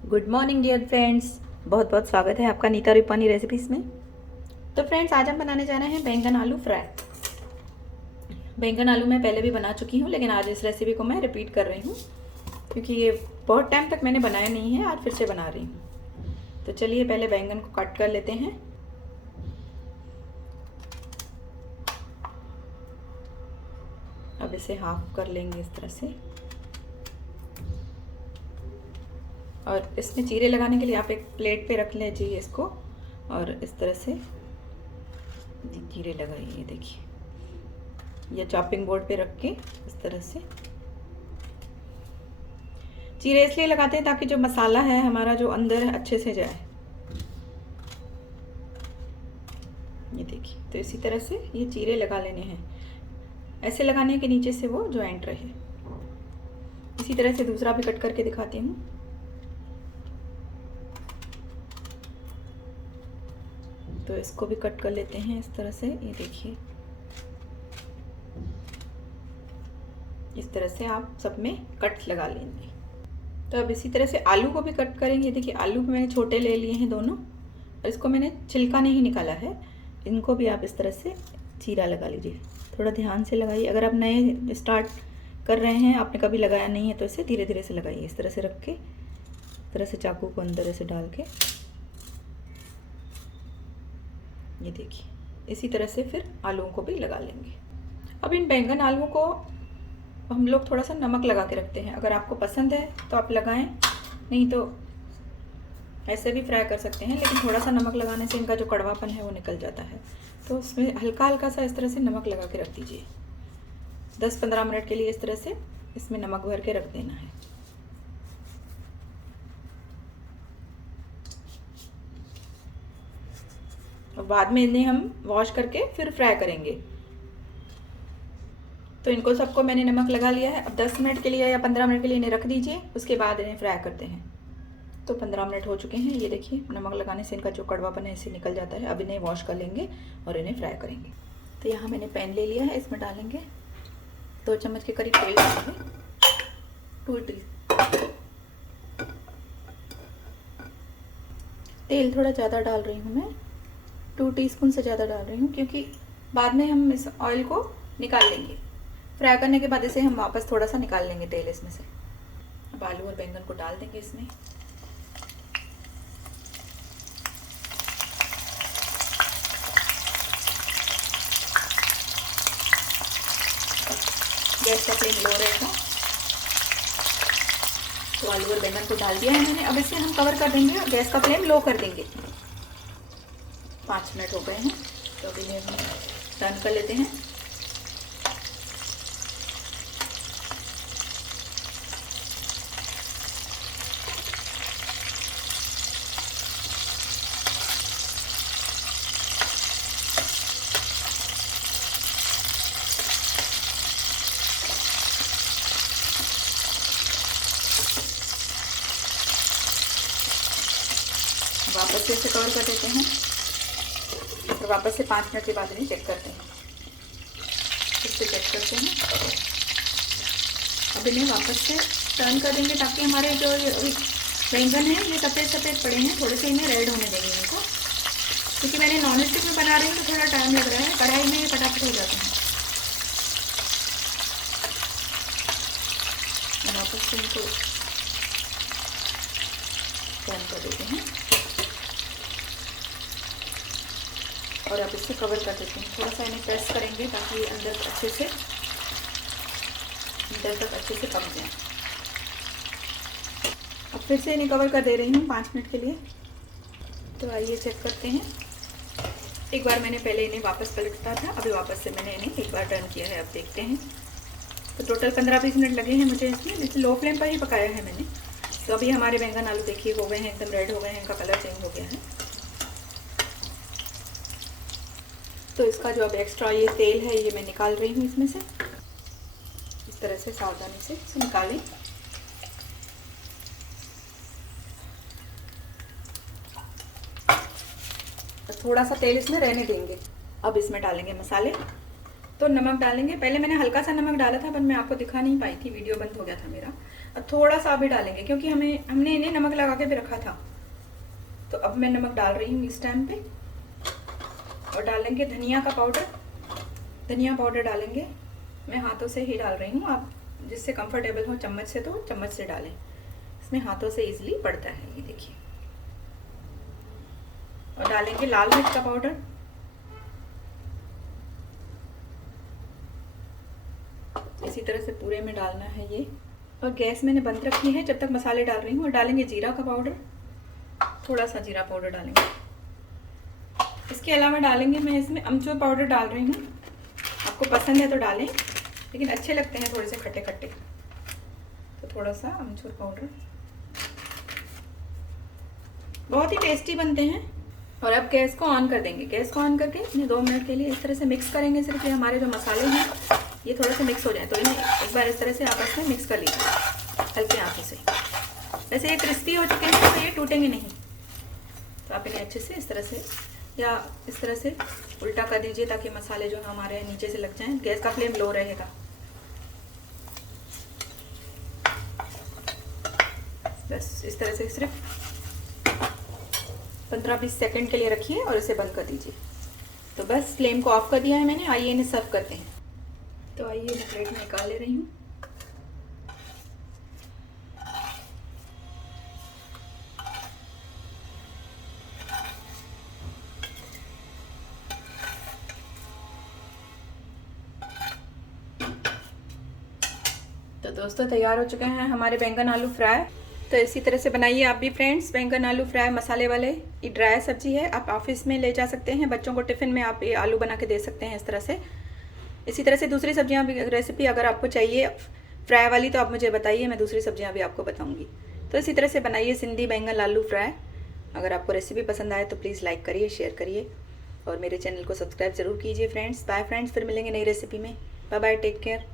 Good morning dear friends, बहुत बहुत स्वागत है आपका नीता रिपानी रेसिपीज़ में। तो फ्रेंड्स, आज हम बनाने जा रहे हैं बैंगन आलू फ्राई। बैंगन आलू मैं पहले भी बना चुकी हूँ, लेकिन आज इस रेसिपी को मैं रिपीट कर रही हूँ क्योंकि ये बहुत टाइम तक मैंने बनाया नहीं है, आज फिर से बना रही हूँ। तो चलिए पहले बैंगन को कट कर लेते हैं। अब इसे हाफ कर लेंगे इस तरह से, और इसमें चीरे लगाने के लिए आप एक प्लेट पे रख लीजिए इसको, और इस तरह से चीरे लगाइए। देखिए, या चॉपिंग बोर्ड पे रख के इस तरह से चीरे इसलिए लगाते हैं ताकि जो मसाला है हमारा जो अंदर है अच्छे से जाए। ये देखिए, तो इसी तरह से ये चीरे लगा लेने हैं। ऐसे लगाने के नीचे से वो जॉइंट रहे। इसी तरह से दूसरा भी कट करके दिखाती हूँ। तो इसको भी कट कर लेते हैं इस तरह से। ये देखिए, इस तरह से आप सब में कट लगा लेंगे। तो अब इसी तरह से आलू को भी कट करेंगे। देखिए, आलू मैंने छोटे ले लिए हैं दोनों, और इसको मैंने छिलका नहीं निकाला है। इनको भी आप इस तरह से चीरा लगा लीजिए। थोड़ा ध्यान से लगाइए। अगर आप नए स्टार्ट कर रहे हैं, आपने कभी लगाया नहीं है, तो इसे धीरे धीरे से लगाइए। इस तरह से रख के, इस तरह से चाकू को अंदर ऐसे डाल के, ये देखिए, इसी तरह से फिर आलूओं को भी लगा लेंगे। अब इन बैंगन आलूओं को हम लोग थोड़ा सा नमक लगा के रखते हैं। अगर आपको पसंद है तो आप लगाएं, नहीं तो ऐसे भी फ्राई कर सकते हैं, लेकिन थोड़ा सा नमक लगाने से इनका जो कड़वापन है वो निकल जाता है। तो उसमें हल्का हल्का सा इस तरह से नमक लगा के रख दीजिए। 10-15 मिनट के लिए इस तरह से इसमें नमक भर के रख देना है। और बाद में इन्हें हम वॉश करके फिर फ्राई करेंगे। तो इनको सबको मैंने नमक लगा लिया है। अब 10 मिनट के लिए या 15 मिनट के लिए इन्हें रख दीजिए, उसके बाद इन्हें फ्राई करते हैं। तो 15 मिनट हो चुके हैं। ये देखिए, नमक लगाने से इनका जो कड़वापन है इसे निकल जाता है। अब इन्हें वॉश कर लेंगे और इन्हें फ्राई करेंगे। तो यहाँ मैंने पैन ले लिया है, इसमें डालेंगे 2 चम्मच के करीब तेल डालेंगे। 2 तेल थोड़ा ज़्यादा डाल रही हूँ मैं, 2 टीस्पून से ज़्यादा डाल रही हूँ, क्योंकि बाद में हम इस ऑयल को निकाल लेंगे। फ्राई करने के बाद इसे हम वापस थोड़ा सा निकाल लेंगे तेल इसमें से। अब आलू और बैंगन को डाल देंगे इसमें। गैस का फ्लेम लो रहेगा। तो आलू और बैंगन को डाल दिया है मैंने। अब इसे हम कवर कर देंगे और गैस का फ्लेम लो कर देंगे। 5 मिनट हो गए हैं, तो अभी इन्हें हम टर्न कर लेते हैं। वापस से इसे कवर कर देते हैं और वापस से 5 मिनट के बाद इन्हें चेक करते हैं। फिर से चेक करते हैं। अब इन्हें वापस से टर्न कर देंगे ताकि हमारे जो बैंगन हैं ये सफ़ेद सफ़ेद पड़े हैं। थोड़े से इन्हें रेड होने देंगे इनको, क्योंकि मैंने नॉन स्टिक में बना रही हूँ तो थोड़ा टाइम लग रहा है। कढ़ाई में ये फटाफट हो जाते हैं। वापस से इनको टर्न कर देते हैं और अब इसे कवर कर देते हैं। थोड़ा सा इन्हें प्रेस करेंगे ताकि अंदर तक अच्छे से पक जाए। अब फिर से इन्हें कवर कर दे रही हूँ 5 मिनट के लिए। तो आइए चेक करते हैं। एक बार मैंने पहले इन्हें वापस पलटता था, अभी वापस से मैंने इन्हें एक बार टर्न किया है। अब देखते हैं। तो टोटल 15-20 मिनट लगे हैं मुझे इसमें। जैसे लो फ्लेम पर ही पकाया है मैंने। तो अभी हमारे बैंगन आलू देखिए हो गए हैं, एकदम रेड हो गए हैं, इनका कलर चेंज हो गया है। तो इसका जो अब एक्स्ट्रा ये तेल है ये मैं निकाल रही हूँ इसमें से। इस तरह से सावधानी से इसे निकालें। थोड़ा सा तेल इसमें रहने देंगे। अब इसमें डालेंगे मसाले। तो नमक डालेंगे। पहले मैंने हल्का सा नमक डाला था, पर मैं आपको दिखा नहीं पाई थी, वीडियो बंद हो गया था मेरा। अब थोड़ा सा अभी डालेंगे क्योंकि हमने इन्हें नमक लगा के भी रखा था। तो अब मैं नमक डाल रही हूँ इस टाइम पे। और डालेंगे धनिया का पाउडर, धनिया पाउडर डालेंगे। मैं हाथों से ही डाल रही हूँ, आप जिससे कंफर्टेबल हो चम्मच से तो चम्मच से डालें, इसमें हाथों से इजीली पड़ता है, ये देखिए। और डालेंगे लाल मिर्च का पाउडर, इसी तरह से पूरे में डालना है ये। और गैस मैंने बंद रखी है जब तक मसाले डाल रही हूँ। और डालेंगे जीरा का पाउडर, थोड़ा सा जीरा पाउडर डालेंगे। इसके अलावा डालेंगे मैं इसमें अमचूर पाउडर डाल रही हूँ, आपको पसंद है तो डालें, लेकिन अच्छे लगते हैं थोड़े से खट्टे खट्टे, तो थोड़ा सा अमचूर पाउडर। बहुत ही टेस्टी बनते हैं। और अब गैस को ऑन कर देंगे। गैस को ऑन करके इन्हें 2 मिनट के लिए इस तरह से मिक्स करेंगे, सिर्फ ये हमारे जो मसाले हैं ये थोड़े से मिक्स हो जाए। तो इन्हें एक बार इस तरह से आपस में मिक्स कर लीजिए हल्के हाथों से। वैसे ये क्रिस्पी हो चुके हैं तो ये टूटेंगे नहीं, तो आप इन्हें अच्छे से इस तरह से या इस तरह से उल्टा कर दीजिए ताकि मसाले जो हमारे नीचे से लग जाएं। गैस का फ्लेम लो रहेगा। बस इस तरह से सिर्फ 15-20 सेकंड के लिए रखिए और इसे बंद कर दीजिए। तो बस फ्लेम को ऑफ कर दिया है मैंने। आइए इन्हें सर्व करते हैं। तो आइए मैं प्लेट में निकाल ले रही हूँ। तो दोस्तों तैयार हो चुके हैं हमारे बैंगन आलू फ्राई। तो इसी तरह से बनाइए आप भी फ्रेंड्स बैंगन आलू फ्राई मसाले वाले। ये ड्राई सब्जी है, आप ऑफिस में ले जा सकते हैं, बच्चों को टिफ़िन में आप ये आलू बना के दे सकते हैं इस तरह से। इसी तरह से दूसरी सब्जियां भी रेसिपी अगर आपको चाहिए फ्राई वाली तो आप मुझे बताइए, मैं दूसरी सब्जियां भी आपको बताऊंगी। तो इसी तरह से बनाइए सिंधी बैंगन आलू फ्राई। अगर आपको रेसिपी पसंद आए तो प्लीज़ लाइक करिए, शेयर करिए और मेरे चैनल को सब्सक्राइब ज़रूर कीजिए फ्रेंड्स। बाय फ्रेंड्स, फिर मिलेंगे नई रेसिपी में। Bye bye, take care.